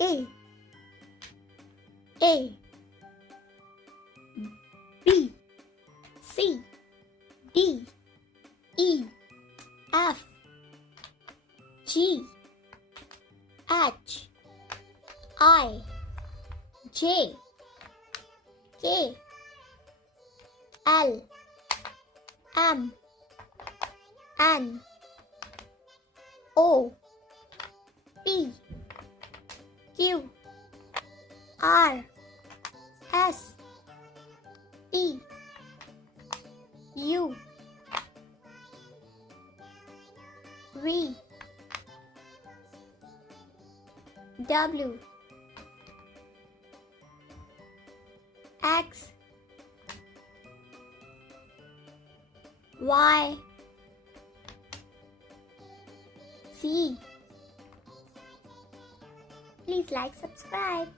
A A B C D E F G H I J K L M N O P Q R S T U V W X Y Z. Please like, subscribe.